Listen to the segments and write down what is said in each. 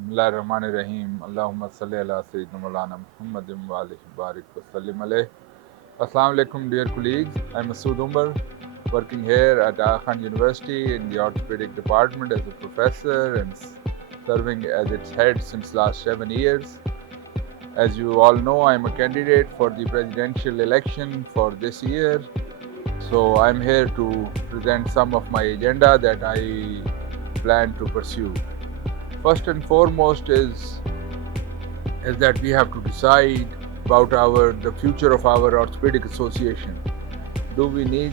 Bismillahirrahmanirrahim. Allahumma salli ala Sayyidina Maulana Muhammadin wa alihi barik wa sallim alayh. Assalamu alaikum, dear colleagues. I'm Masood Umar, working here at Khan University in the orthopedic department as a professor and serving as its head since last 7 years. As you all know, I'm a candidate for the presidential election for this year. So I'm here to present some of my agenda that I plan to pursue. First and foremost is that we have to decide about the future of our orthopedic association. Do we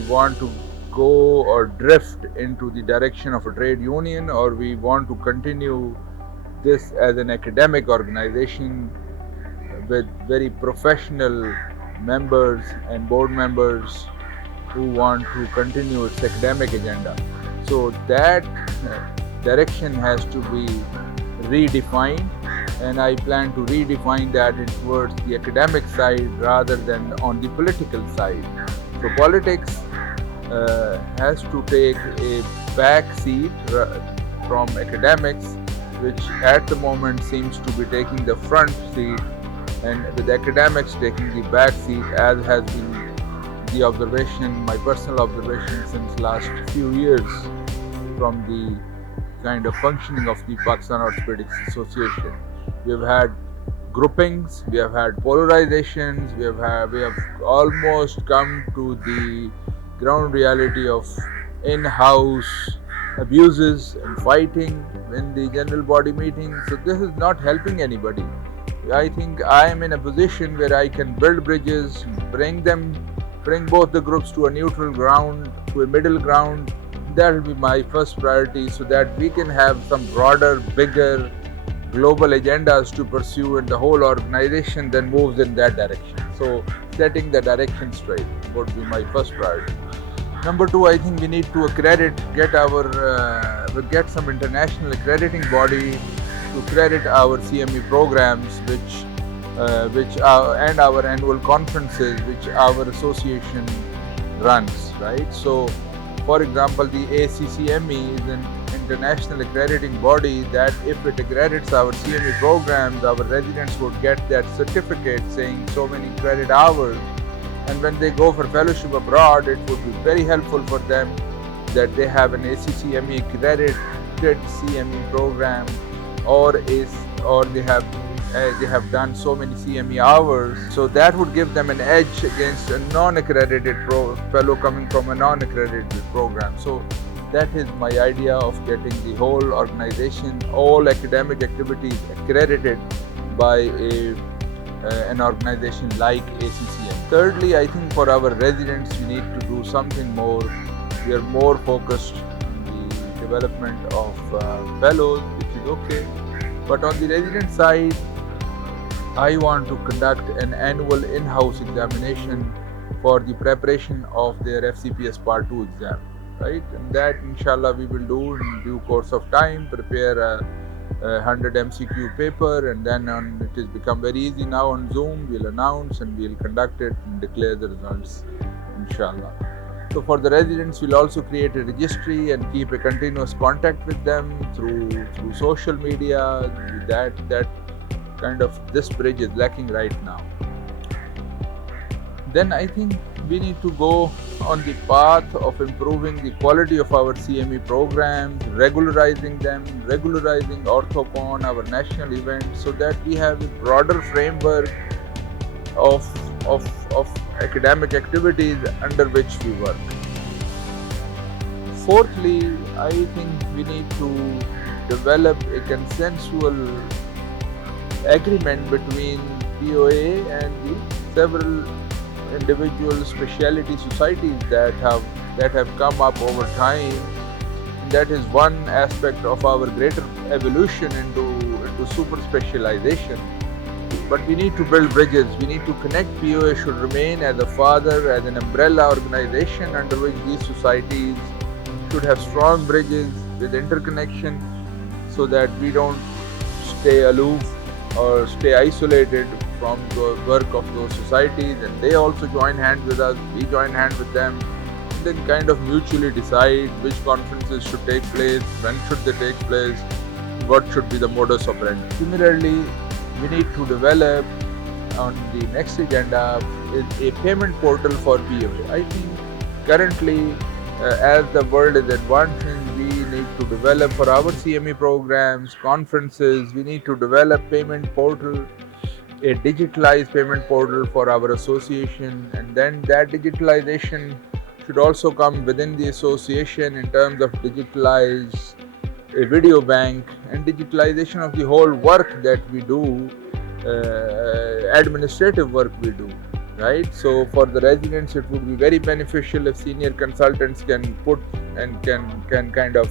want to go or drift into the direction of a trade union, or we want to continue this as an academic organization with very professional members and board members who want to continue its academic agenda. So that direction has to be redefined, and I plan to redefine that towards the academic side rather than on the political side. So politics has to take a back seat from academics, which at the moment seems to be taking the front seat, and with academics taking the back seat, as has been the observation, my personal observation since last few years from the kind of functioning of the Pakistan Orthopedics Association. We have had groupings, we have had polarizations, we have almost come to the ground reality of in-house abuses and fighting in the general body meeting. So this is not helping anybody. I think I am in a position where I can build bridges, bring both the groups to a neutral ground, to a middle ground. That will be my first priority, so that we can have some broader, bigger, global agendas to pursue, and the whole organization then moves in that direction. So setting the direction straight would be my first priority. Number two, I think we need to get some international accrediting body to accredit our CME programs, and our annual conferences which our association runs, right? So, for example, the ACCME is an international accrediting body that if it accredits our CME programs, our residents would get that certificate saying so many credit hours, and when they go for fellowship abroad, it would be very helpful for them that they have an ACCME accredited CME program, or they have done so many CME hours. So that would give them an edge against a non-accredited fellow coming from a non-accredited program. So that is my idea of getting the whole organization, all academic activities accredited by an organization like ACCM. Thirdly, I think for our residents, we need to do something more. We are more focused on the development of fellows, which is okay. But on the resident side, I want to conduct an annual in-house examination for the preparation of their FCPS Part 2 exam, right? And that, inshallah, we will do in due course of time, prepare a 100 MCQ paper, and then it has become very easy now on Zoom. We'll announce and we'll conduct it and declare the results, inshallah. So for the residents, we'll also create a registry and keep a continuous contact with them through social media. That kind of, this bridge is lacking right now. Then I think we need to go on the path of improving the quality of our CME programs, regularizing OrthoCon, our national event, so that we have a broader framework of academic activities under which we work. Fourthly, I think we need to develop a consensual agreement between POA and the several individual specialty societies that have come up over time. And that is one aspect of our greater evolution into super specialization. But we need to build bridges. We need to connect. POA should remain as a father, as an umbrella organization under which these societies should have strong bridges with interconnection, so that we don't stay aloof or stay isolated from the work of those societies, and they also join hands with us, we join hands with them, and then kind of mutually decide which conferences should take place, when should they take place, what should be the modus operandi. Similarly, we need to develop on the next agenda is a payment portal for POA. I think currently, as the world is advancing, we need to develop for our CME programs, conferences, we need to develop payment portal, a digitalized payment portal for our association, and then that digitalization should also come within the association in terms of digitalized a video bank and digitalization of the whole work that we do, administrative work we do, right? So for the residents, it would be very beneficial if senior consultants can put and can kind of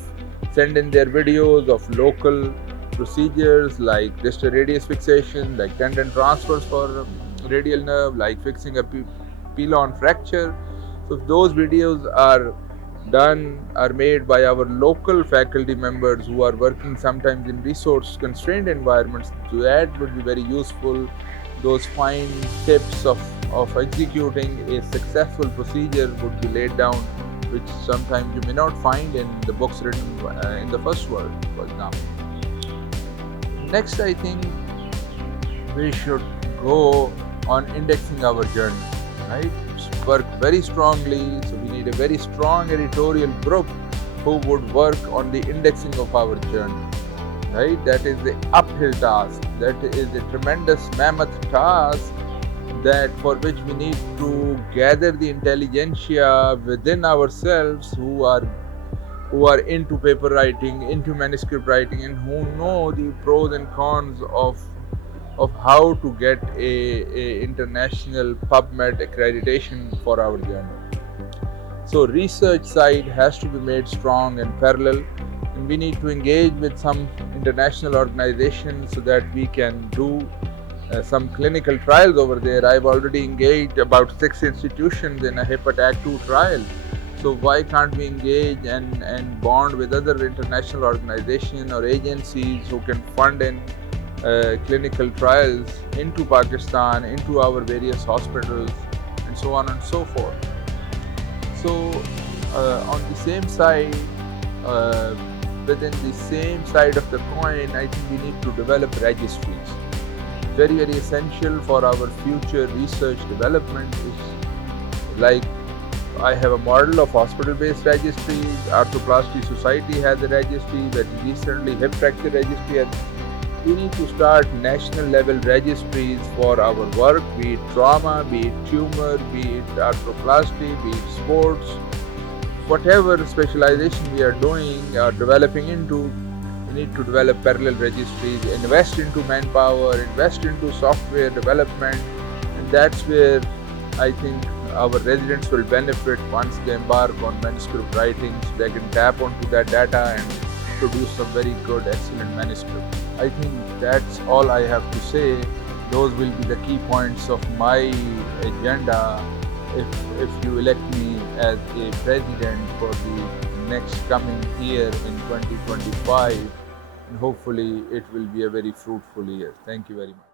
send in their videos of local procedures like distal radius fixation, like tendon transfers for radial nerve, like fixing a pilon fracture. So if those videos are made by our local faculty members who are working sometimes in resource constrained environments, so that would be very useful. Those fine tips of executing a successful procedure would be laid down, which sometimes you may not find in the books written in the first world, for example. Next, I think we should go on indexing our journey, right? Work very strongly, so we need a very strong editorial group who would work on the indexing of our journey, right? That is the uphill task, that is a tremendous mammoth task that for which we need to gather the intelligentsia within ourselves who are into paper writing, into manuscript writing, and who know the pros and cons of how to get a international PubMed accreditation for our journal. So research side has to be made strong and parallel, and we need to engage with some international organizations so that we can do some clinical trials over there. I've already engaged about 6 institutions in a Hepat 2 trial. So why can't we engage and bond with other international organizations or agencies who can fund in clinical trials into Pakistan, into our various hospitals, and so on and so forth. So on the same side, within the same side of the coin, I think we need to develop registries. Very, very essential for our future research development is like I have a model of hospital-based registries. Arthroplasty Society has a registry, very recently hip fracture registry. We need to start national level registries for our work, be it trauma, be it tumor, be it arthroplasty, be it sports, whatever specialization we are doing or developing into. We need to develop parallel registries, invest into manpower, invest into software development, and that's where I think our residents will benefit once they embark on manuscript writing, so they can tap onto that data and produce some very good, excellent manuscript. I think that's all I have to say. Those will be the key points of my agenda if you elect me as a president for the next coming year in 2025. And hopefully it will be a very fruitful year. Thank you very much.